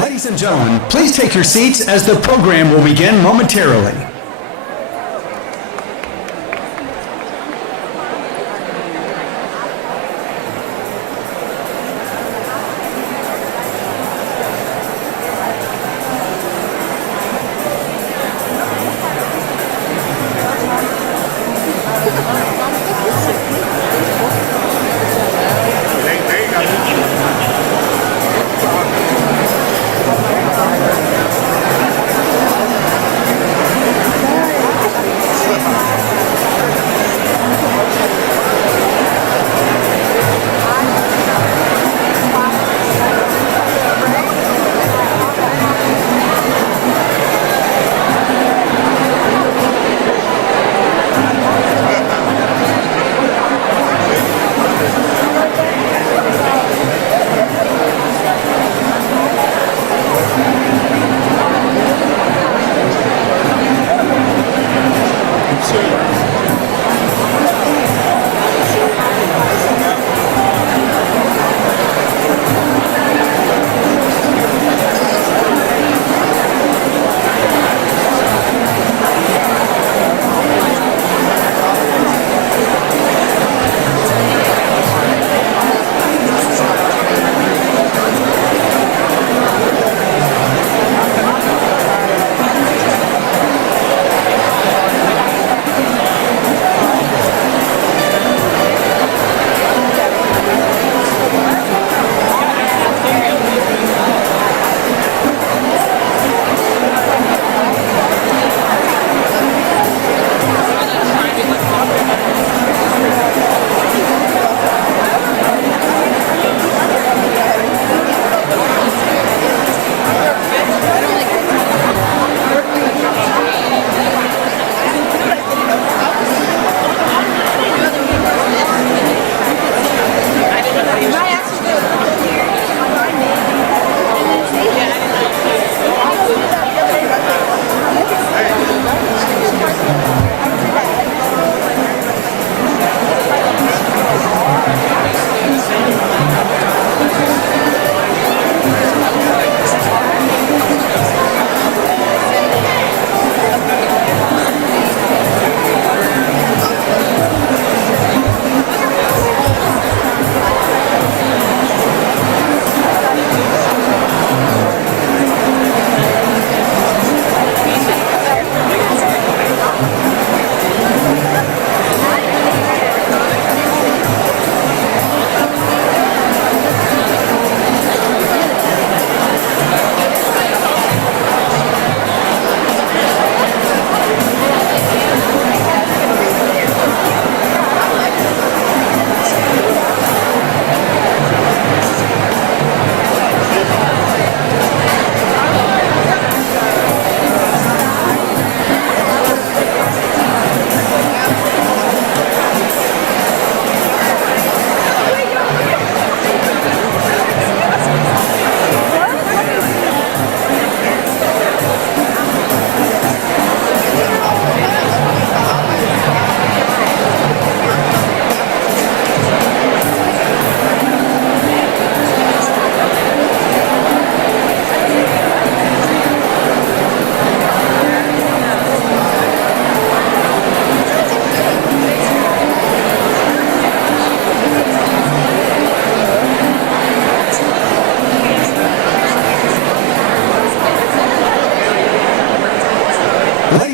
Ladies and gentlemen, please take your seats as the program will begin momentarily.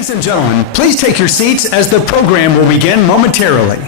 Ladies and gentlemen, please take your seats as the program will begin momentarily.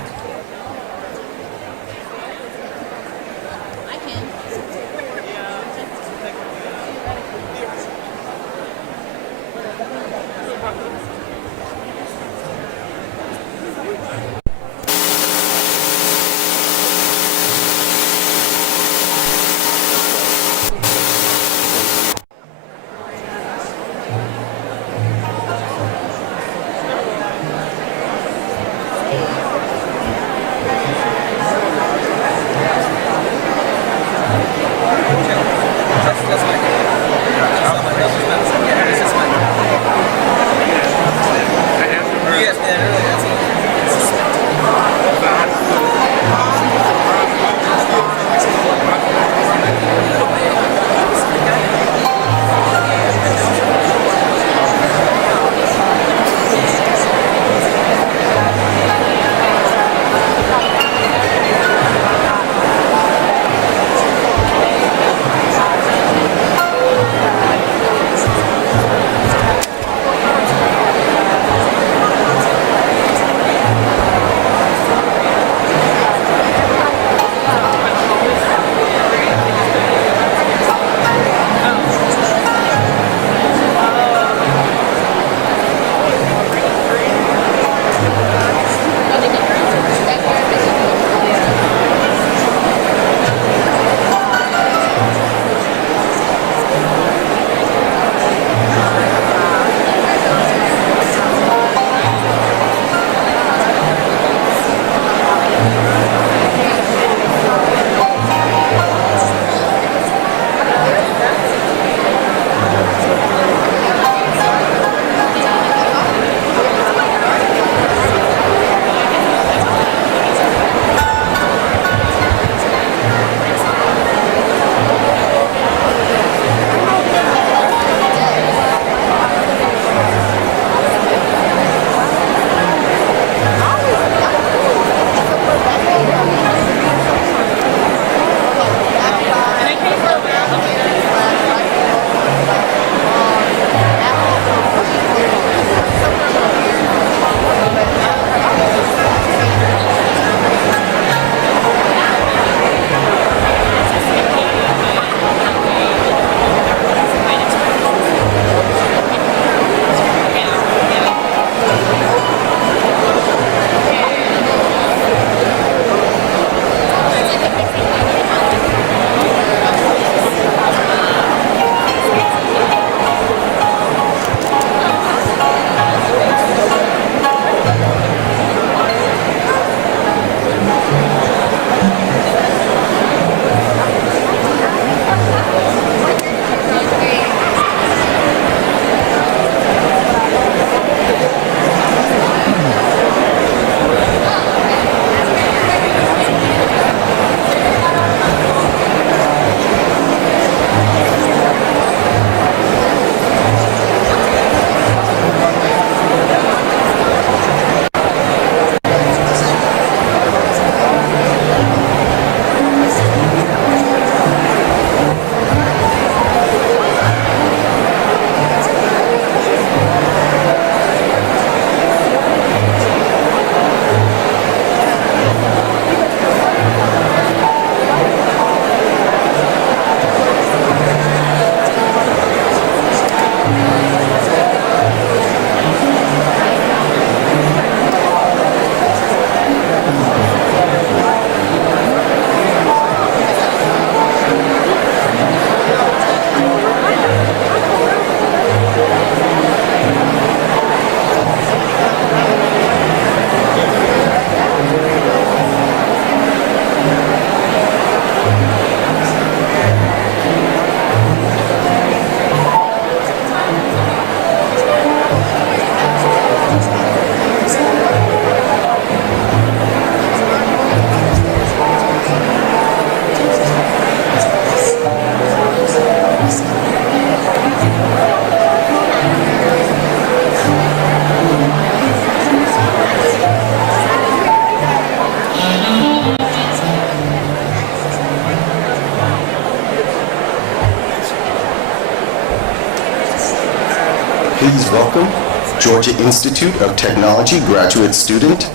please welcome Georgia Institute of Technology graduate student,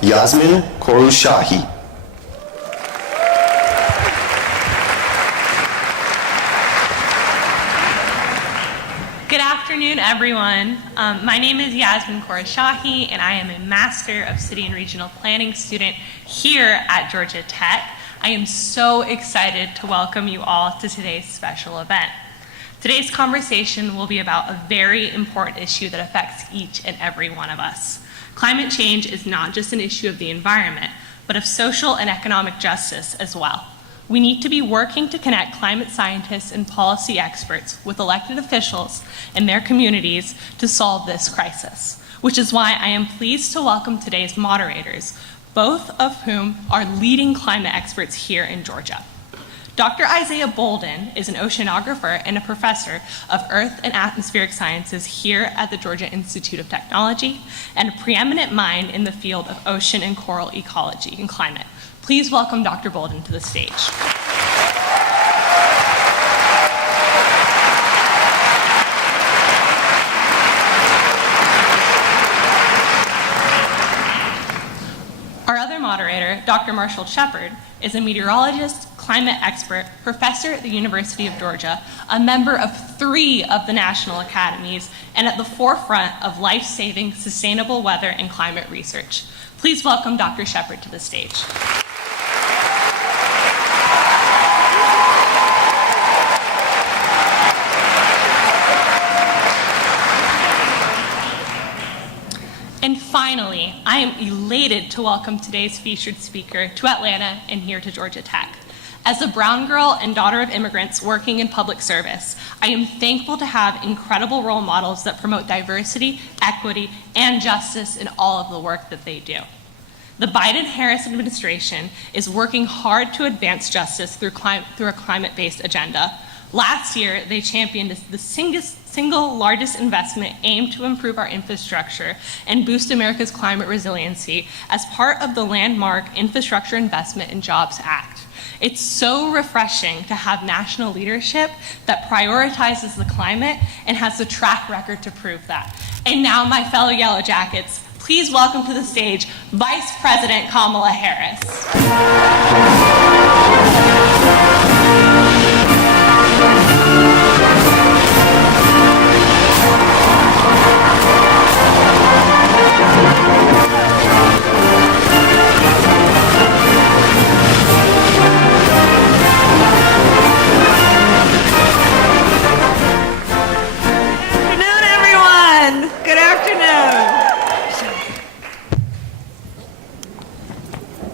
Yasmin Korushahi. Good afternoon, everyone. My name is Yasmin Korushahi, and I am a Master of City and Regional Planning student here at Georgia Tech. I am so excited to welcome you all to today's special event. Today's conversation will be about a very important issue that affects each and every one of us. Climate change is not just an issue of the environment, but of social and economic justice as well. We need to be working to connect climate scientists and policy experts with elected officials and their communities to solve this crisis, which is why I am pleased to welcome today's moderators, both of whom are leading climate experts here in Georgia. Dr. Isaiah Bolden is an oceanographer and a professor of Earth and Atmospheric Sciences here at the Georgia Institute of Technology and a preeminent mind in the field of ocean and coral ecology and climate. Please welcome Dr. Bolden to the stage. Our other moderator, Dr. Marshall Shepard, is a meteorologist, climate expert, professor at the University of Georgia, a member of 3 of the national academies, and at the forefront of life-saving, sustainable weather and climate research. Please welcome Dr. Shepard to the stage. And finally, I am elated to welcome today's featured speaker to Atlanta and here to Georgia Tech. As a brown girl and daughter of immigrants working in public service, I am thankful to have incredible role models that promote diversity, equity, and justice in all of the work that they do. The Biden-Harris administration is working hard to advance justice through a climate-based agenda. Last year, they championed the single largest investment aimed to improve our infrastructure and boost America's climate resiliency as part of the landmark Infrastructure Investment and Jobs Act. It's so refreshing to have national leadership that prioritizes the climate and has the track record to prove that. And now, my fellow Yellow Jackets, please welcome to the stage Vice President Kamala Harris.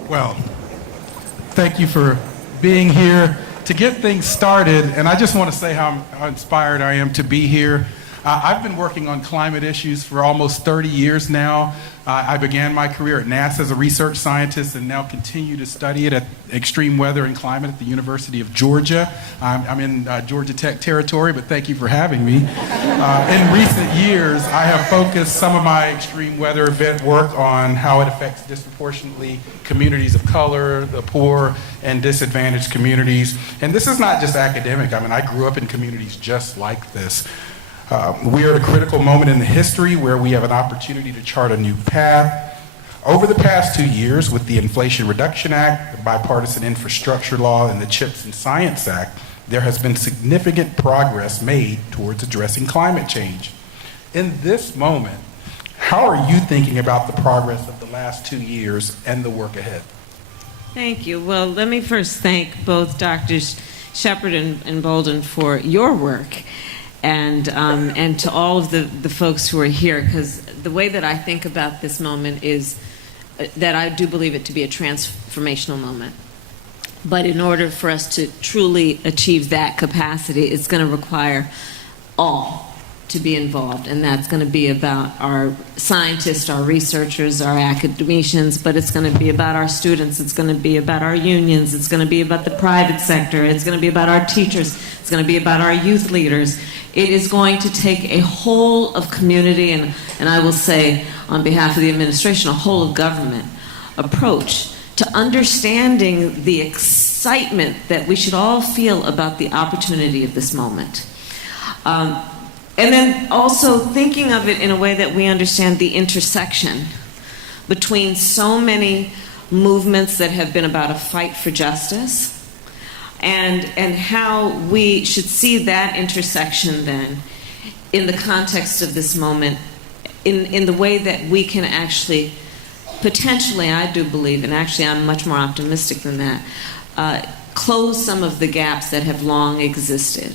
Well, thank you for being here to get things started, and I just want to say how inspired I am to be here. I've been working on climate issues for almost 30 years now. I began my career at NASA as a research scientist and now continue to study it at extreme weather and climate at the University of Georgia. I'm in Georgia Tech territory, but thank you for having me. In recent years, I have focused some of my extreme weather event work on how it affects disproportionately communities of color, the poor, and disadvantaged communities. And this is not just academic. I mean, I grew up in communities just like this. We are at a critical moment in the history where we have an opportunity to chart a new path. Over the past 2 years, with the Inflation Reduction Act, the Bipartisan Infrastructure Law, and the CHIPS and Science Act, there has been significant progress made towards addressing climate change. In this moment, how are you thinking about the progress of the last 2 years and the work ahead? Thank you. Well, let me first thank both Drs. Shepard and Bolden for your work. And to all of the folks who are here, because the way that I think about this moment is that I do believe it to be a transformational moment. But in order for us to truly achieve that capacity, it's going to require all to be involved, and that's going to be about our scientists, our researchers, our academicians, but it's going to be about our students, it's going to be about our unions, it's going to be about the private sector, it's going to be about our teachers, it's going to be about our youth leaders. It is going to take a whole of community, and I will say on behalf of the administration, a whole of government approach to understanding the excitement that we should all feel about the opportunity of this moment. And then also thinking of it in a way that we understand the intersection between so many movements that have been about a fight for justice, and how we should see that intersection then in the context of this moment, in the way that we can actually, potentially, I do believe, and actually I'm much more optimistic than that, close some of the gaps that have long existed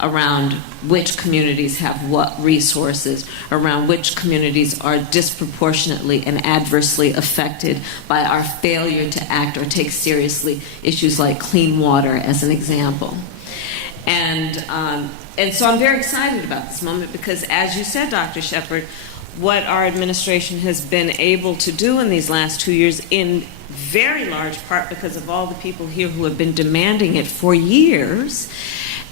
around which communities have what resources, around which communities are disproportionately and adversely affected by our failure to act or take seriously issues like clean water, as an example. And so I'm very excited about this moment because, as you said, Dr. Shepard, what our administration has been able to do in these last 2 years, in very large part because of all the people here who have been demanding it for years,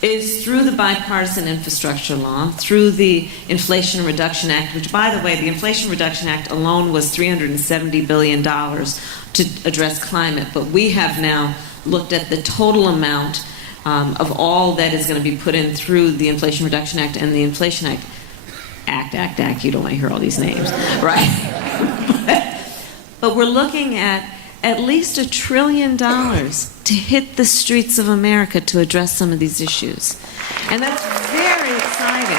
is through the bipartisan infrastructure law, through the Inflation Reduction Act, which, by the way, the Inflation Reduction Act alone was $370 billion to address climate, but we have now looked at the total amount of all that is going to be put in through the Inflation Reduction Act and the Inflation Act, you don't want to hear all these names, right? But we're looking at least $1 trillion to hit the streets of America to address some of these issues. And that's very exciting.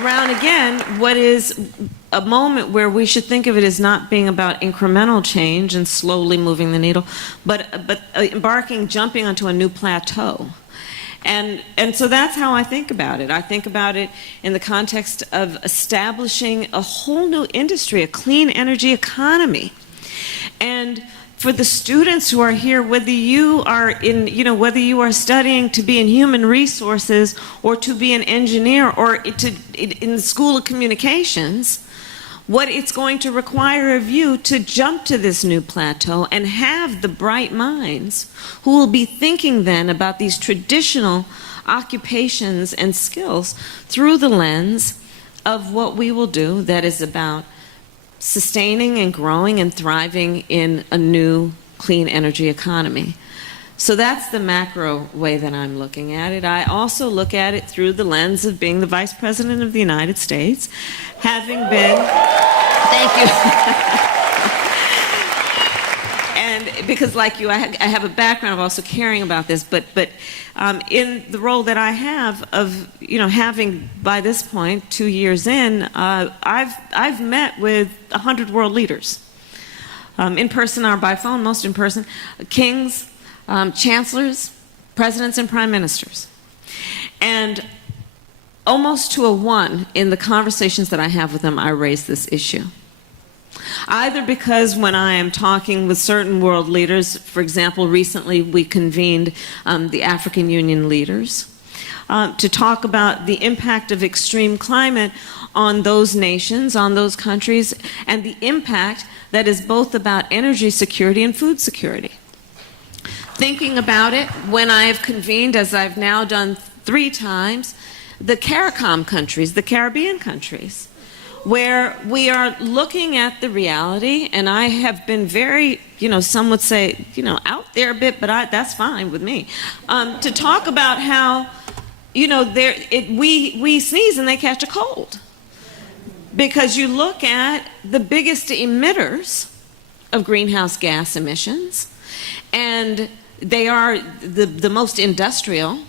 Around, again, what is a moment where we should think of it as not being about incremental change and slowly moving the needle, but jumping onto a new plateau. And so that's how I think about it. I think about it in the context of establishing a whole new industry, a clean energy economy. And for the students who are here, whether you are studying to be in human resources or to be an engineer or in the School of Communications, what it's going to require of you to jump to this new plateau and have the bright minds who will be thinking then about these traditional occupations and skills through the lens of what we will do that is about sustaining and growing and thriving in a new clean energy economy. So that's the macro way that I'm looking at it. I also look at it through the lens of being the Vice President of the United States, having been, thank you. And because like you, I have a background of also caring about this, but in the role that I have of, having by this point, 2 years in, I've met with 100 world leaders, in person or by phone, most in person, kings, chancellors, presidents, and prime ministers. And almost to a one in the conversations that I have with them, I raise this issue. Either because when I am talking with certain world leaders, for example, recently we convened the African Union leaders to talk about the impact of extreme climate on those nations, on those countries, and the impact that is both about energy security and food security. Thinking about it, when I have convened, as I've now done 3 times, the CARICOM countries, the Caribbean countries, where we are looking at the reality, and I have been very, some would say, out there a bit, but that's fine with me, to talk about how, we sneeze and they catch a cold. Because you look at the biggest emitters of greenhouse gas emissions, and they are the most industrial,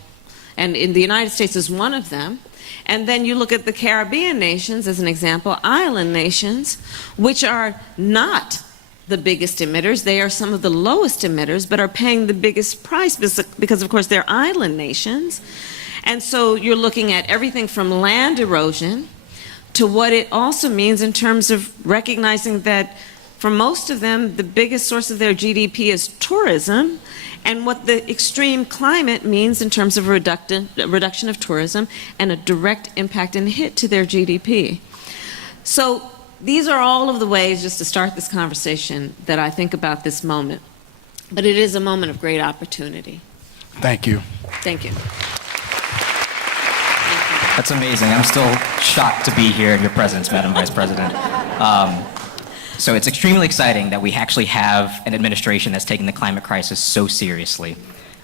and in the United States is one of them. And then you look at the Caribbean nations, as an example, island nations, which are not the biggest emitters. They are some of the lowest emitters, but are paying the biggest price because of course, they're island nations. And so you're looking at everything from land erosion to what it also means in terms of recognizing that for most of them, the biggest source of their GDP is tourism, and what the extreme climate means in terms of reduction of tourism and a direct impact and hit to their GDP. So these are all of the ways, just to start this conversation, that I think about this moment. But it is a moment of great opportunity. Thank you. Thank you. That's amazing. I'm still shocked to be here in your presence, Madam Vice President. So it's extremely exciting that we actually have an administration that's taking the climate crisis so seriously.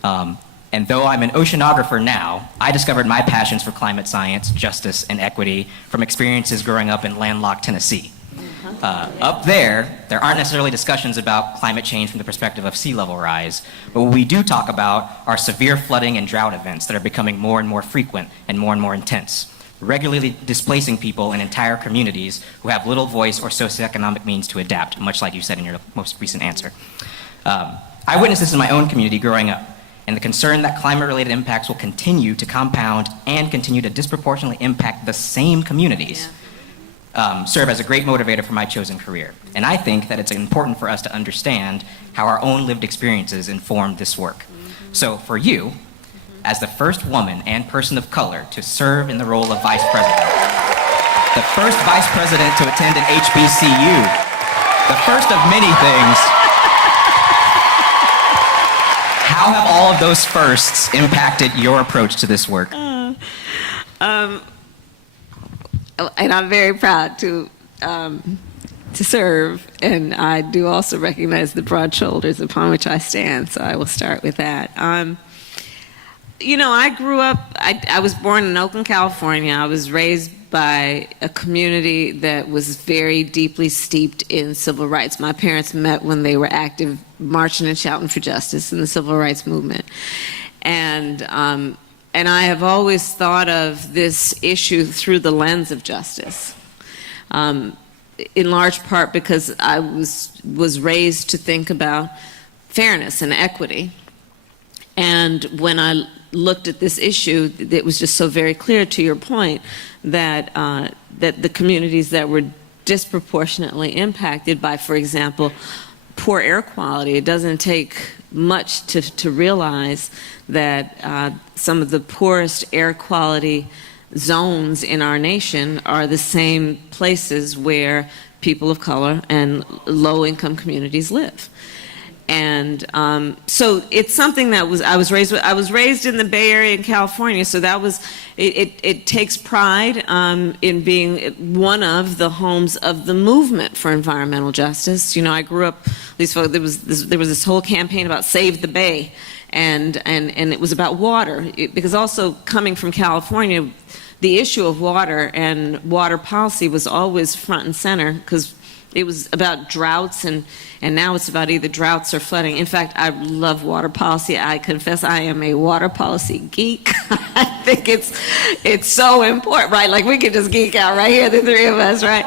And And though I'm an oceanographer now, I discovered my passions for climate science, justice, and equity from experiences growing up in landlocked Tennessee. Up there aren't necessarily discussions about climate change from the perspective of sea level rise, but what we do talk about are severe flooding and drought events that are becoming more and more frequent and more intense, regularly displacing people and entire communities who have little voice or socioeconomic means to adapt, much like you said in your most recent answer. I witnessed this in my own community growing up, and the concern that climate-related impacts will continue to compound and continue to disproportionately impact the same communities serve as a great motivator for my chosen career. And I think that it's important for us to understand how our own lived experiences inform this work. So for you, as the first woman and person of color to serve in the role of vice president, the first vice president to attend an HBCU, the first of many things, how have all of those firsts impacted your approach to this work? And I'm very proud to serve, and I do also recognize the broad shoulders upon which I stand, so I will start with that. You know, I grew up, I was born in Oakland, California. I was raised by a community that was very deeply steeped in civil rights. My parents met when they were active marching and shouting for justice in the civil rights movement. And I have always thought of this issue through the lens of justice, in large part because I was raised to think about fairness and equity. And when I looked at this issue, it was just so very clear, to your point, that that the communities that were disproportionately impacted by, for example, poor air quality, it doesn't take much to realize that some of the poorest air quality zones in our nation are the same places where people of color and low-income communities live. And so it's something that I was raised in the Bay Area in California, so that was it takes pride in being one of the homes of the movement for environmental justice. You know, I grew up, there was this whole campaign about Save the Bay, and it was about water, because also coming from California, the issue of water and water policy was always front and center, because it was about droughts, and now it's about either droughts or flooding. In fact, I love water policy. I confess I am a water policy geek. I think it's so important, right? Like, we could just geek out right here, the three of us, right?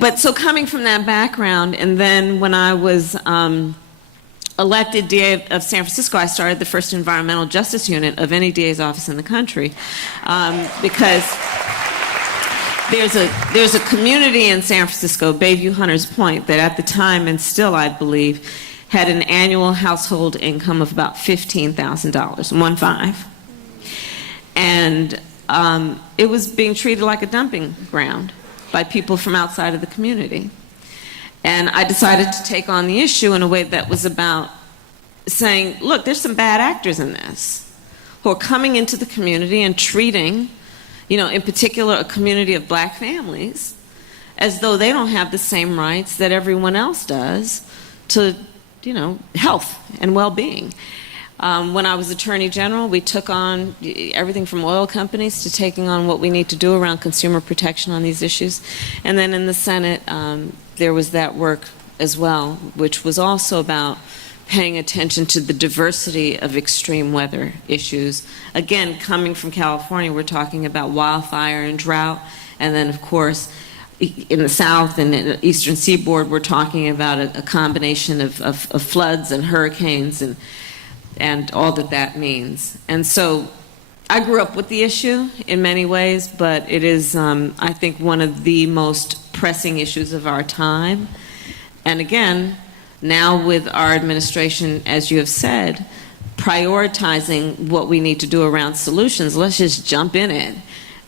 But so coming from that background, and then when I was elected DA of San Francisco, I started the first environmental justice unit of any DA's office in the country, because there's a community in San Francisco, Bayview Hunters Point, that at the time, and still I believe, had an annual household income of about $15,000, 15. And it was being treated like a dumping ground by people from outside of the community. And I decided to take on the issue in a way that was about saying, look, there's some bad actors in this who are coming into the community and treating, you know, in particular, a community of black families, as though they don't have the same rights that everyone else does to, you know, health and well-being. When I was Attorney General, we took on everything from oil companies to taking on what we need to do around consumer protection on these issues. And then in the Senate, there was that work as well, which was also about paying attention to the diversity of extreme weather issues. Again, coming from California, we're talking about wildfire and drought, and then of course in the South and in the Eastern Seaboard, we're talking about a combination of floods and hurricanes and all that means. And so I grew up with the issue in many ways, but it is, I think, one of the most pressing issues of our time. And again, now with our administration, as you have said, prioritizing what we need to do around solutions, let's just jump in it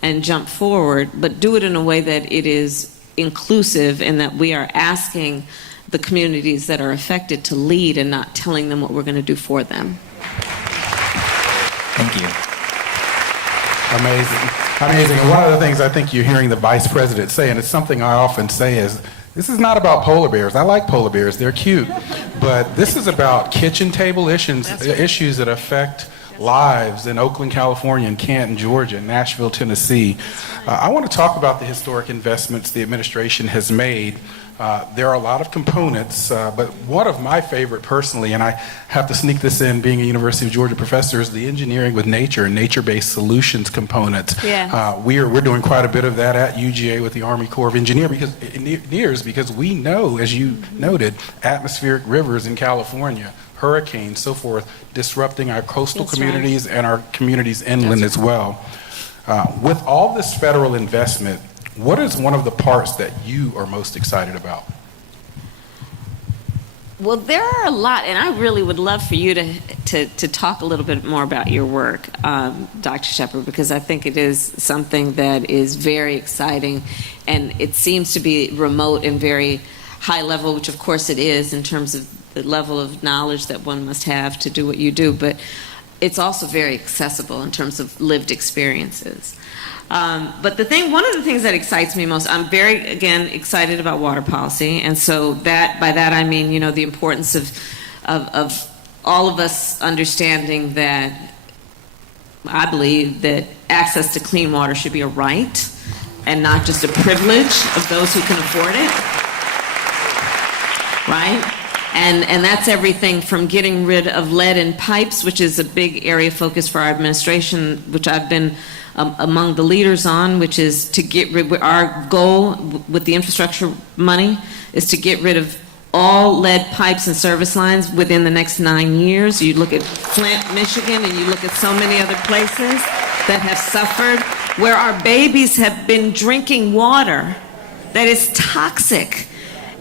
and jump forward, but do it in a way that it is inclusive and that we are asking the communities that are affected to lead and not telling them what we're going to do for them. Thank you. Amazing. Amazing. And one of the things I think you're hearing the Vice President say, and it's something I often say, is this is not about polar bears. I like polar bears. They're cute. but this is about kitchen table issues that affect lives in Oakland, California, and Canton, Georgia, and Nashville, Tennessee. I want to talk about the historic investments the administration has made. There are a lot of components, but one of my favorite personally, and I have to sneak this in being a University of Georgia professor, is the engineering with nature and nature-based solutions components. Yeah. We're doing quite a bit of that at UGA with the Army Corps of Engineers because we know, as you noted, atmospheric rivers in California, hurricanes, so forth, disrupting our coastal communities and our communities inland as well. With all this federal investment, what is one of the parts that you are most excited about? Well, there are a lot, and I really would love for you to talk a little bit more about your work, Dr. Shepard, because I think it is something that is very exciting, and it seems to be remote and very high level, which of course it is in terms of the level of knowledge that one must have to do what you do, but it's also very accessible in terms of lived experiences. But one of the things that excites me most, I'm very, again, excited about water policy, and so by that I mean, the importance of all of us understanding that I believe that access to clean water should be a right and not just a privilege of those who can afford it, right? And that's everything from getting rid of lead in pipes, which is a big area of focus for our administration, which I've been among the leaders on, which is to get rid, our goal with the infrastructure money is to get rid of all lead pipes and service lines within the next 9 years. You look at Flint, Michigan, and you look at so many other places that have suffered, where our babies have been drinking water that is toxic.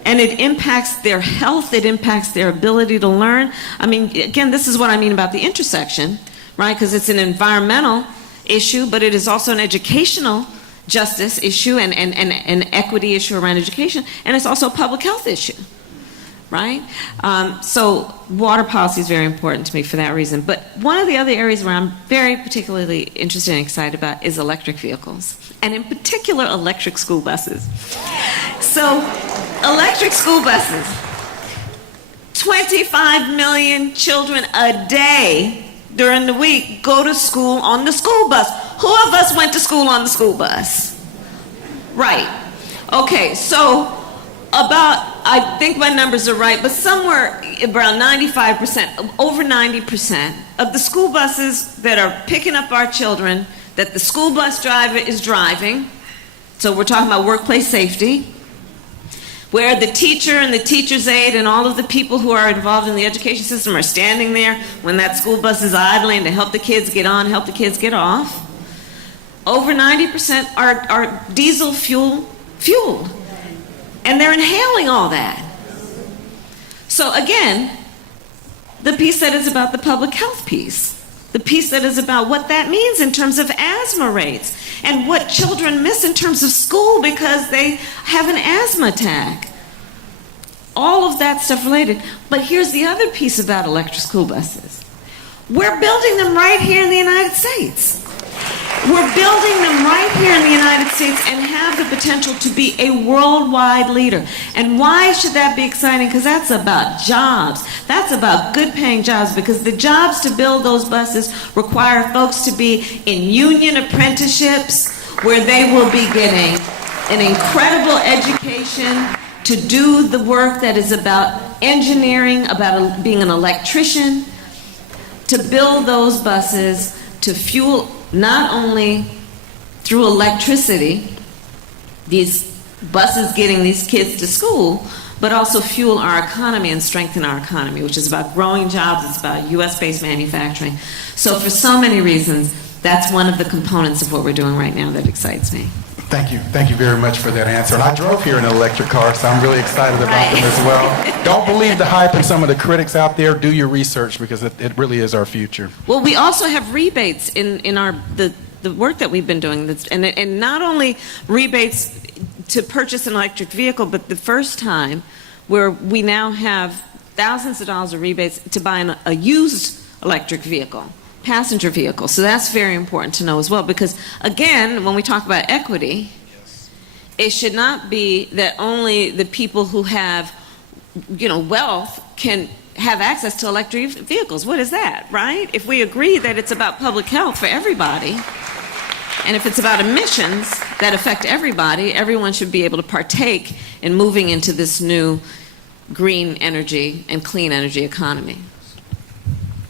And it impacts their health, it impacts their ability to learn. I mean, again, this is what I mean about the intersection, right? Because it's an environmental issue, but it is also an educational justice issue and an equity issue around education, and it's also a public health issue, right? So water policy is very important to me for that reason. But one of the other areas where I'm very particularly interested and excited about is electric vehicles, and in particular, electric school buses. So electric school buses, 25 million children a day during the week go to school on the school bus. Who of us went to school on the school bus? Right. Okay, so I think my numbers are right, but somewhere around 95%, over 90% of the school buses that are picking up our children, that the school bus driver is driving, so we're talking about workplace safety, where the teacher and the teacher's aide and all of the people who are involved in the education system are standing there when that school bus is idling to help the kids get on, help the kids get off. Over 90% are diesel fueled. And they're inhaling all that. So again, the piece that is about the public health piece, the piece that is about what that means in terms of asthma rates and what children miss in terms of school because they have an asthma attack. All of that stuff related. But here's the other piece about electric school buses. We're building them right here in the United States. We're building them right here in the United States and have the potential to be a worldwide leader. And why should that be exciting? Because that's about jobs. That's about good paying jobs, because the jobs to build those buses require folks to be in union apprenticeships where they will be getting an incredible education to do the work that is about engineering, about being an electrician, to build those buses to fuel not only through electricity, these buses getting these kids to school, but also fuel our economy and strengthen our economy, which is about growing jobs, it's about US-based manufacturing. So for so many reasons, that's one of the components of what we're doing right now that excites me. Thank you very much for that answer. And I drove here in an electric car, so I'm really excited about them as well. Don't believe the hype and some of the critics out there. Do your research, because it really is our future. Well, we also have rebates in our the work that we've been doing, and not only rebates to purchase an electric vehicle, but the first time where we now have thousands of dollars of rebates to buy a used electric vehicle. Passenger vehicle. So that's very important to know as well, because again, when we talk about equity, it should not be that only the people who have, wealth can have access to electric vehicles. What is that, right? If we agree that it's about public health for everybody, and if it's about emissions that affect everybody, everyone should be able to partake in moving into this new green energy and clean energy economy.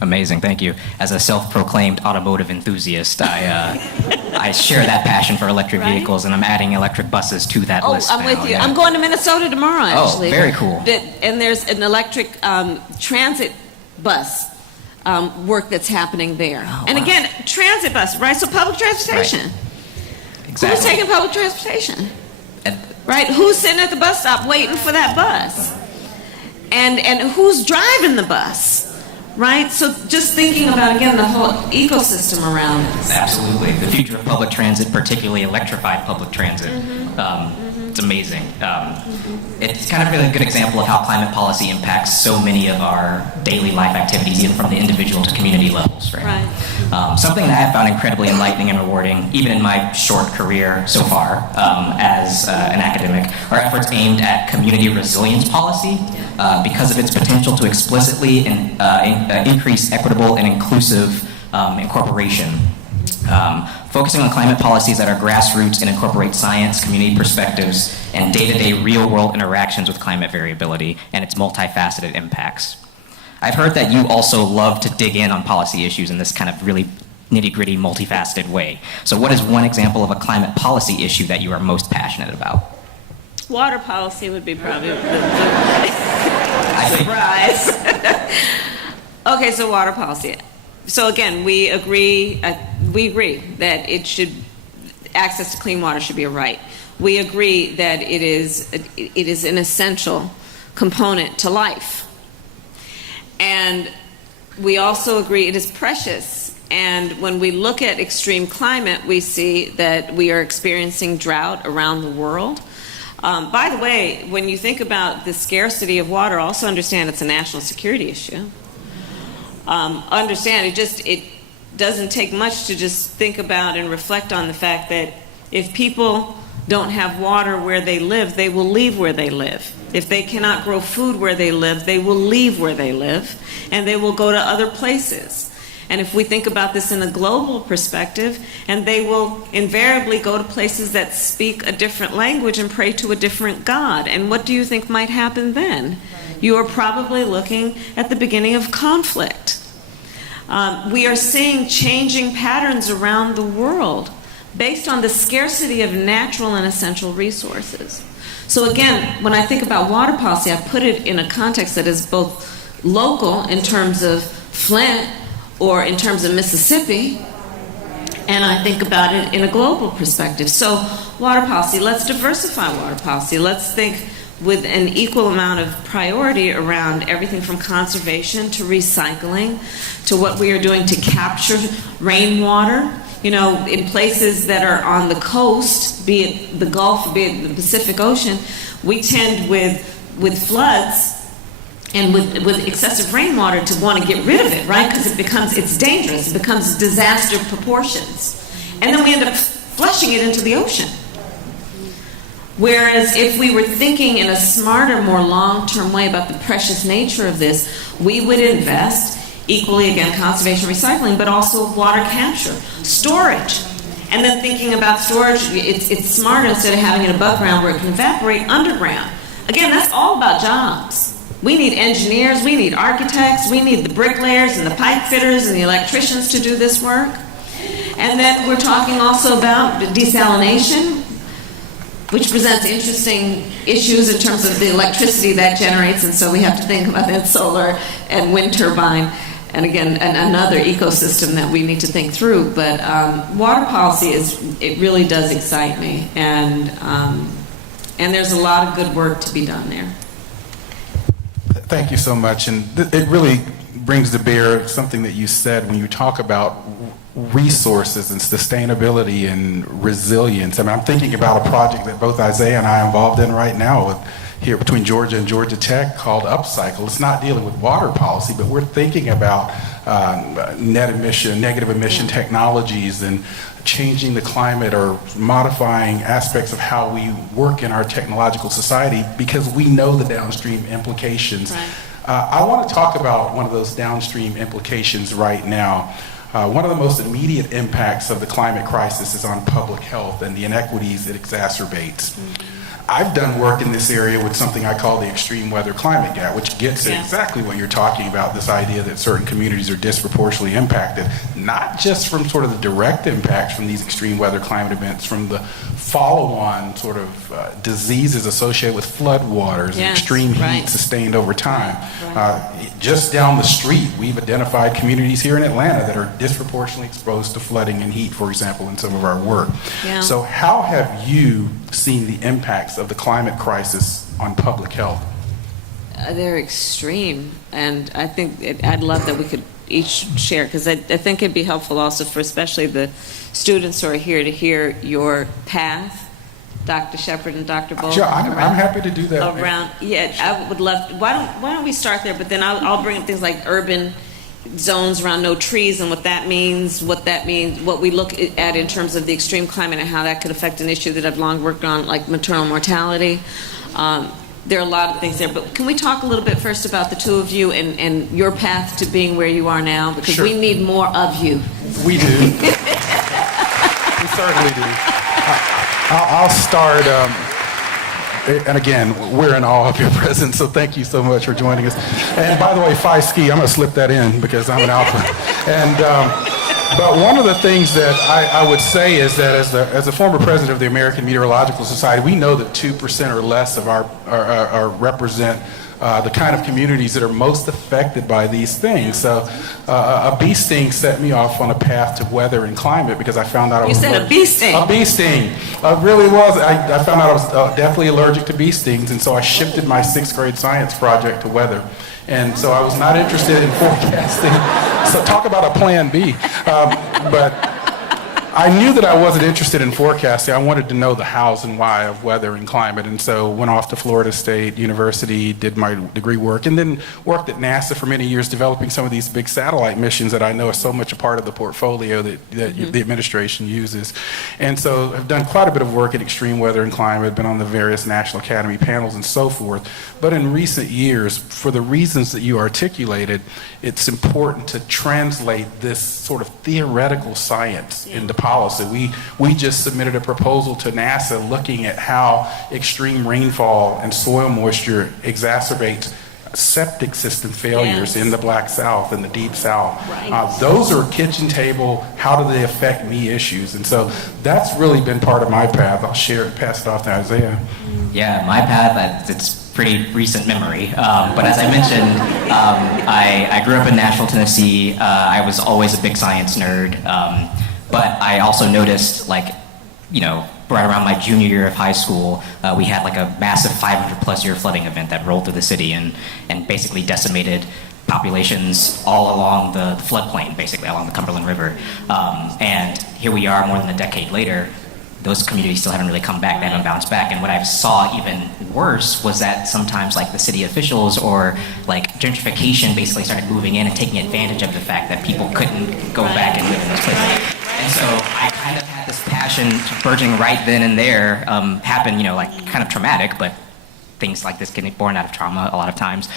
Amazing, thank you. As a self-proclaimed automotive enthusiast, I share that passion for electric Right? vehicles, and I'm adding electric buses to that list I'm now, with you. yeah. I'm going to Minnesota tomorrow, actually. Oh, very cool. And there's an electric transit bus work that's happening there. Oh, And wow. again, transit bus, right? So public transportation. Exactly. Who's taking public transportation? And- Right? Who's sitting at the bus stop waiting for that bus? And who's driving the bus? Right? So just thinking about, again, the whole ecosystem around this. Absolutely. The future of public transit, particularly electrified public transit, it's amazing. It's kind of a really good example of how climate policy impacts so many of our daily life activities, even from the individual to community levels. Right? Something that I have found incredibly enlightening and rewarding, even in my short career so far as an academic, are efforts aimed at community resilience policy because of its potential to explicitly increase equitable and inclusive incorporation. Focusing on climate policies that are grassroots and incorporate science, community perspectives, and day-to-day real-world interactions with climate variability and its multifaceted impacts. I've heard that you also love to dig in on policy issues in this kind of really nitty-gritty, multifaceted way. So what is one example of a climate policy issue that you are most passionate about? Water policy would be probably the I think surprise. Okay, so water policy. So again, we agree that access to clean water should be a right. We agree that it is an essential component to life. And we also agree it is precious. And when we look at extreme climate, we see that we are experiencing drought around the world. By the way, when you think about the scarcity of water, also understand it's a national security issue. Understand it doesn't take much to just think about and reflect on the fact that if people don't have water where they live, they will leave where they live. If they cannot grow food where they live, they will leave where they live, and they will go to other places. And if we think about this in a global perspective, and they will invariably go to places that speak a different language and pray to a different God. And what do you think might happen then? You are probably looking at the beginning of conflict. We are seeing changing patterns around the world based on the scarcity of natural and essential resources. So again, when I think about water policy, I put it in a context that is both local in terms of Flint or in terms of Mississippi, and I think about it in a global perspective. So water policy, let's diversify water policy. Let's think with an equal amount of priority around everything from conservation to recycling to what we are doing to capture rainwater. You know, in places that are on the coast, be it the Gulf, be it the Pacific Ocean, we tend with floods and with excessive rainwater to want to get rid of it, right? Because it's dangerous, it becomes disaster proportions. And then we end up flushing it into the ocean. Whereas if we were thinking in a smarter, more long-term way about the precious nature of this, we would invest equally, again, conservation, recycling, but also water capture, storage. And then thinking about storage, it's smarter instead of having it above ground where it can evaporate underground. Again, that's all about jobs. We need engineers, we need architects, we need the bricklayers and the pipe fitters and the electricians to do this work. And then we're talking also about desalination, which presents interesting issues in terms of the electricity that generates, and so we have to think about that solar and wind turbine, and again, another ecosystem that we need to think through. But water policy it really does excite me, and there's a lot of good work to be done there. Thank you so much, and it really brings to bear something that you said when you talk about resources and sustainability and resilience. I mean, I'm thinking about a project that both Isaiah and I are involved in right now here between Georgia and Georgia Tech called Upcycle. It's not dealing with water policy, but we're thinking about negative emission technologies and changing the climate or modifying aspects of how we work in our technological society because we know the downstream implications. Right. I want to talk about one of those downstream implications right now. One of the most immediate impacts of the climate crisis is on public health and the inequities it exacerbates. I've done work in this area with something I call the extreme weather climate gap, which gets at exactly what you're talking about, this idea that certain communities are disproportionately impacted, not just from sort of the direct impacts from these extreme weather climate events, from the follow-on sort of diseases associated with floodwaters and extreme heat sustained over time. Just down the street, we've identified communities here in Atlanta that are disproportionately exposed to flooding and heat, for example, in some of our work. So how have you seen the impacts of the climate crisis on public health? They're extreme, and I think I'd love that we could each share, because I think it'd be helpful also for especially the students who are here to hear your path, Dr. Shepard and Dr. Bolden. Sure, I'm happy to do that. I would love. Why don't we start there? But then I'll bring up things like urban zones around no trees and what that means, what we look at in terms of the extreme climate and how that could affect an issue that I've long worked on, like maternal mortality. There are a lot of things there, but can we talk a little bit first about the two of you and your path to being where you are now? Because we need more of you. We do. We certainly do. I'll start, and again, we're in awe of your presence, so thank you so much for joining us. And by the way, Phi Ski, I'm going to slip that in because I'm an alpha. And but one of the things that I would say is that as a former president of the American Meteorological Society, we know that 2% or less of our represent the kind of communities that are most affected by these things. So a bee sting set me off on a path to weather and climate because I found out I was... You said a bee sting? A bee sting. It really was. I found out I was deathly allergic to bee stings, and so I shifted my 6th grade science project to weather. And so I was not interested in forecasting. So talk about a plan B. But I knew that I wasn't interested in forecasting. I wanted to know the hows and why of weather and climate, and so went off to Florida State University, did my degree work, and then worked at NASA for many years developing some of these big satellite missions that I know are so much a part of the portfolio that the administration uses. And so I've done quite a bit of work in extreme weather and climate, been on the various National Academy panels and so forth. But in recent years, for the reasons that you articulated, it's important to translate this sort of theoretical science into policy. We just submitted a proposal to NASA looking at how extreme rainfall and soil moisture exacerbates septic system failures in the Black South and the Deep South. Those are kitchen table, how do they affect me issues? And so that's really been part of my path. I'll pass it off to Isaiah. Yeah, my path, it's pretty recent memory. But as I mentioned, I grew up in Nashville, Tennessee. I was always a big science nerd. But I also noticed, right around my junior year of high school, we had like a massive 500-plus year flooding event that rolled through the city and basically decimated populations all along the floodplain, basically along the Cumberland River. And here we are more than a decade later. Those communities still haven't really come back, they haven't bounced back. And what I saw even worse was that sometimes like the city officials or like gentrification basically started moving in and taking advantage of the fact that people couldn't go back and live in those places. And so I kind of had this passion burgeoning right then and there, happen, kind of traumatic, but things like this can be born out of trauma a lot of times.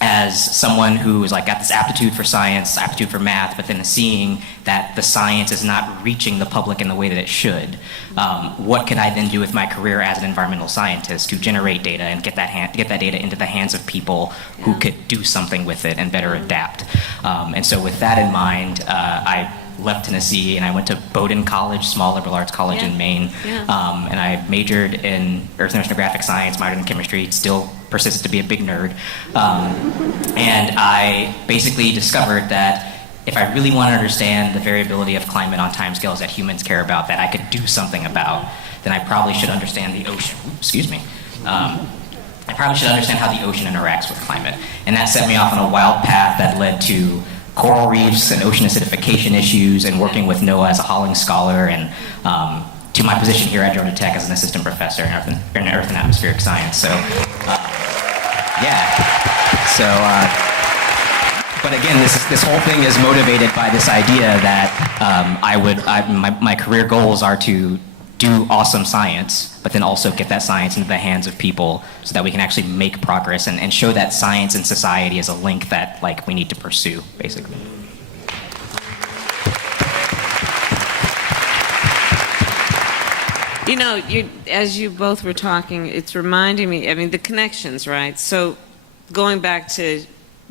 As someone who's got this aptitude for science, aptitude for math, but then seeing that the science is not reaching the public in the way that it should, what can I then do with my career as an environmental scientist to generate data and get that data into the hands of people who could do something with it and better adapt? And so with that in mind, I left Tennessee and I went to Bowdoin College, small liberal arts college in Maine, and I majored in earth and oceanographic science, minored in chemistry, still persisted to be a big nerd. And I basically discovered that if I really want to understand the variability of climate on timescales that humans care about, that I could do something about, then I probably should understand the ocean. I probably should understand how the ocean interacts with climate. And that set me off on a wild path that led to coral reefs and ocean acidification issues and working with NOAA as a Holling Scholar and to my position here at Georgia Tech as an assistant professor in earth and atmospheric science. So, but again, this whole thing is motivated by this idea that my career goals are to do awesome science, but then also get that science into the hands of people so that we can actually make progress and show that science and society is a link that like we need to pursue, basically. You know, as you both were talking, it's reminding me, I mean, the connections, right? So going back to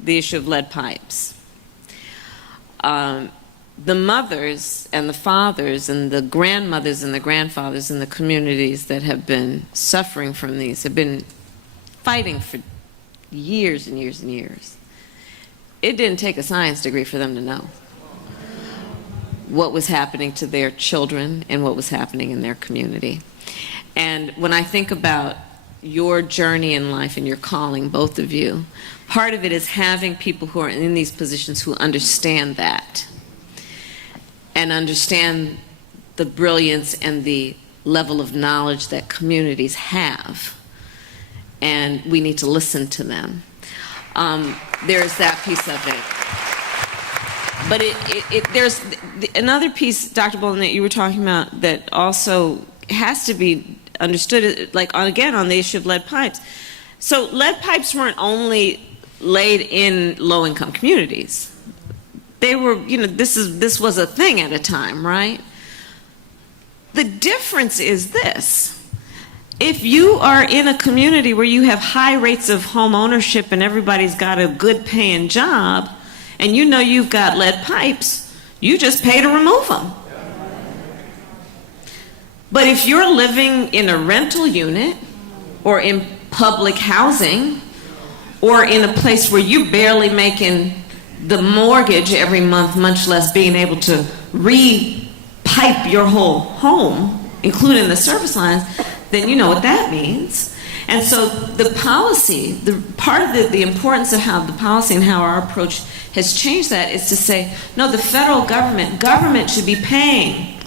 the issue of lead pipes, the mothers and the fathers and the grandmothers and the grandfathers in the communities that have been suffering from these have been fighting for years and years and years. It didn't take a science degree for them to know what was happening to their children and what was happening in their community. And when I think about your journey in life and your calling, both of you, part of it is having people who are in these positions who understand that and understand the brilliance and the level of knowledge that communities have. And we need to listen to them. There's that piece of it. But there's another piece, Dr. Bolden, that you were talking about that also has to be understood, like, again, on the issue of lead pipes. So lead pipes weren't only laid in low-income communities. They were, you know, this was a thing at a time, right? The difference is this. If you are in a community where you have high rates of home ownership and everybody's got a good paying job, and you know you've got lead pipes, you just pay to remove them. But if you're living in a rental unit or in public housing or in a place where you're barely making the mortgage every month, much less being able to re-pipe your whole home, including the service lines, then you know what that means. And so the policy, the part of the importance of how the policy and how our approach has changed that is to say, no, the federal government should be paying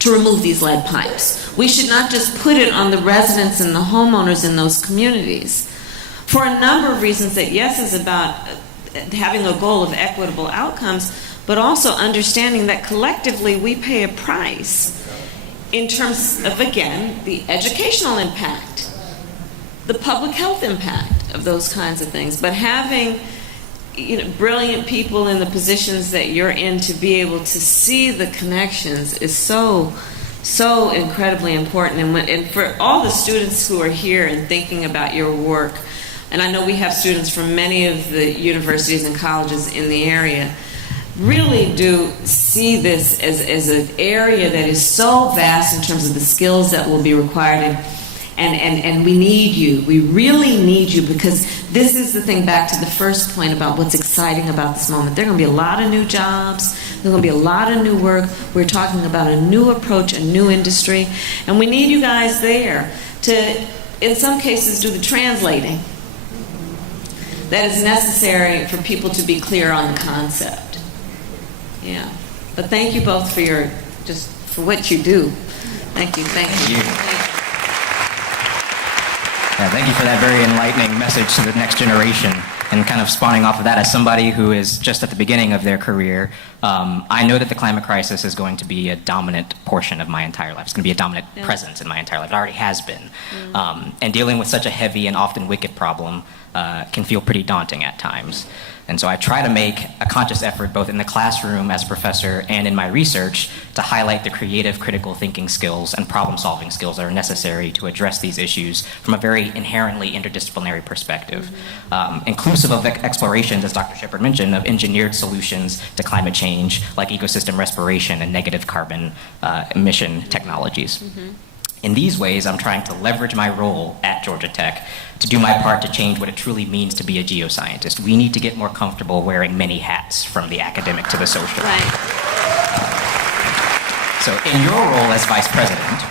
to remove these lead pipes. We should not just put it on the residents and the homeowners in those communities. For a number of reasons that, yes, is about having a goal of equitable outcomes, but also understanding that collectively we pay a price in terms of, again, the educational impact, the public health impact of those kinds of things. But having, you know, brilliant people in the positions that you're in to be able to see the connections is so incredibly important. And for all the students who are here and thinking about your work, and I know we have students from many of the universities and colleges in the area, really do see this as an area that is so vast in terms of the skills that will be required. And we need you. We really need you, because this is the thing, back to the first point about what's exciting about this moment. There are going to be a lot of new jobs. There's going to be a lot of new work. We're talking about a new approach, a new industry. And we need you guys there to, in some cases, do the translating that is necessary for people to be clear on the concept. Yeah. But thank you both for what you do. Thank you. Thank you. Yeah, thank you for that very enlightening message to the next generation. And kind of spawning off of that, as somebody who is just at the beginning of their career, I know that the climate crisis is going to be a dominant portion of my entire life. It's going to be a dominant presence in my entire life. It already has been. And dealing with such a heavy and often wicked problem can feel pretty daunting at times. And so I try to make a conscious effort, both in the classroom as a professor and in my research, to highlight the creative, critical thinking skills and problem-solving skills that are necessary to address these issues from a very inherently interdisciplinary perspective, inclusive of explorations, as Dr. Shepard mentioned, of engineered solutions to climate change, like ecosystem respiration and negative carbon emission technologies. In these ways, I'm trying to leverage my role at Georgia Tech to do my part to change what it truly means to be a geoscientist. We need to get more comfortable wearing many hats, from the academic to the social. Right. So in your role as vice president,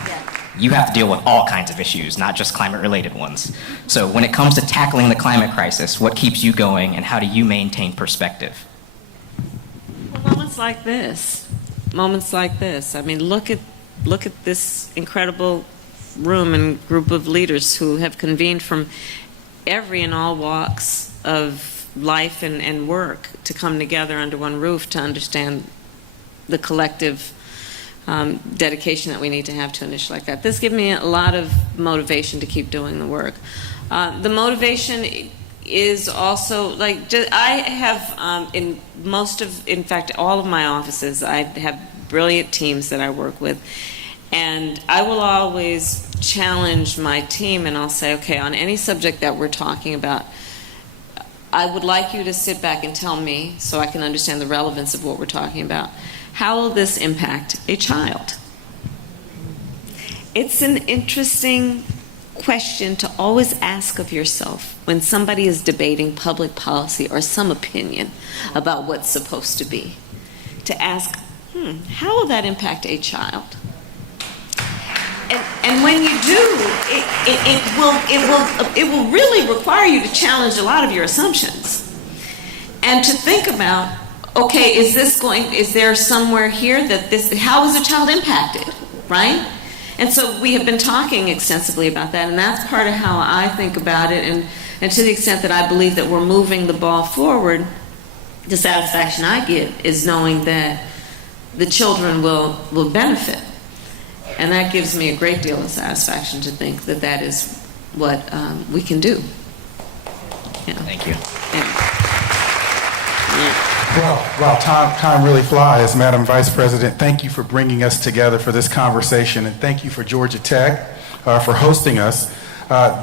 you have to deal with all kinds of issues, not just climate-related ones. So when it comes to tackling the climate crisis, what keeps you going, and how do you maintain perspective? Well, moments like this. I mean, look at this incredible room and group of leaders who have convened from every and all walks of life and work to come together under one roof to understand the collective dedication that we need to have to an issue like that. This gives me a lot of motivation to keep doing the work. The motivation is also, like, I have in fact, all of my offices, I have brilliant teams that I work with, and I will always challenge my team, and I'll say, okay, on any subject that we're talking about, I would like you to sit back and tell me, so I can understand the relevance of what we're talking about, how will this impact a child? It's an interesting question to always ask of yourself when somebody is debating public policy or some opinion about what's supposed to be. To ask, how will that impact a child? And when you do, it will really require you to challenge a lot of your assumptions, and to think about, okay, is there somewhere here that how is a child impacted, right? And so we have been talking extensively about that, and that's part of how I think about it, and to the extent that I believe that we're moving the ball forward, the satisfaction I get is knowing that the children will benefit. And that gives me a great deal of satisfaction to think that that is what we can do. Yeah. Thank you. Well, time really flies. Madam Vice President, thank you for bringing us together for this conversation, and thank you for Georgia Tech for hosting us.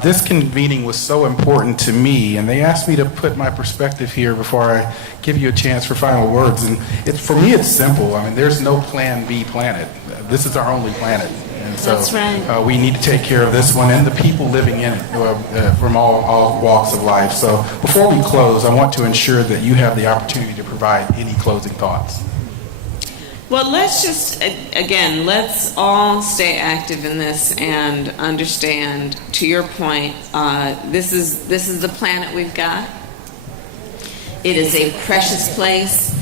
This convening was so important to me, and they asked me to put my perspective here before I give you a chance for final words. And for me, it's simple. I mean, there's no plan B planet. This is our only planet. And so that's right. We need to take care of this one and the people living in it from all walks of life. So before we close, I want to ensure that you have the opportunity to provide any closing thoughts. Well, let's just, again, let's all stay active in this and understand, to your point, this is the planet we've got. It is a precious place.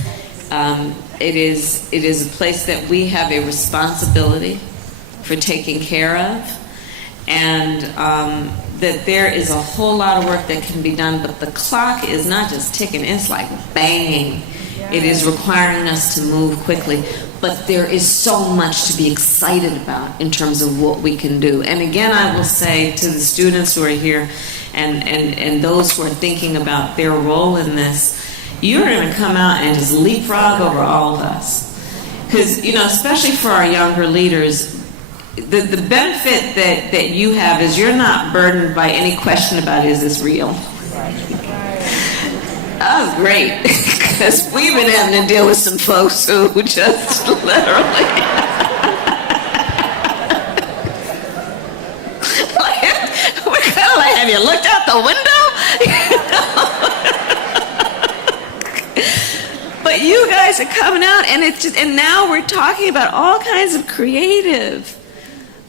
It is a place that we have a responsibility for taking care of, and that there is a whole lot of work that can be done, but the clock is not just ticking, it's like banging. It is requiring us to move quickly, but there is so much to be excited about in terms of what we can do. And again, I will say to the students who are here and those who are thinking about their role in this, you're going to come out and just leapfrog over all of us. Because, especially for our younger leaders, the benefit that you have is you're not burdened by any question about, is this real? That was great, because we've been having to deal with some folks who just literally we're kind of like, have you looked out the window? But you guys are coming out, and now we're talking about all kinds of creative,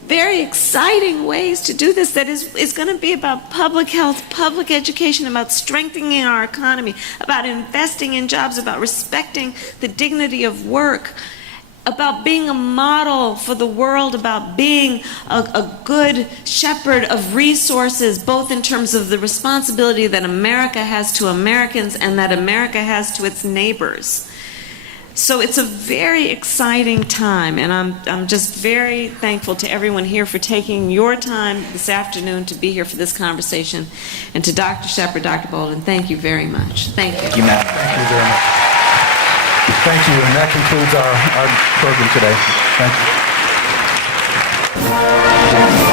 very exciting ways to do this that is going to be about public health, public education, about strengthening our economy, about investing in jobs, about respecting the dignity of work, about being a model for the world, about being a good shepherd of resources, both in terms of the responsibility that America has to Americans and that America has to its neighbors. So it's a very exciting time, and I'm just very thankful to everyone here for taking your time this afternoon to be here for this conversation. And to Dr. Shepard, Dr. Bolden, thank you very much. Thank you. Thank you, Matt. Thank you very much. Thank you, and that concludes our program today. Thank you.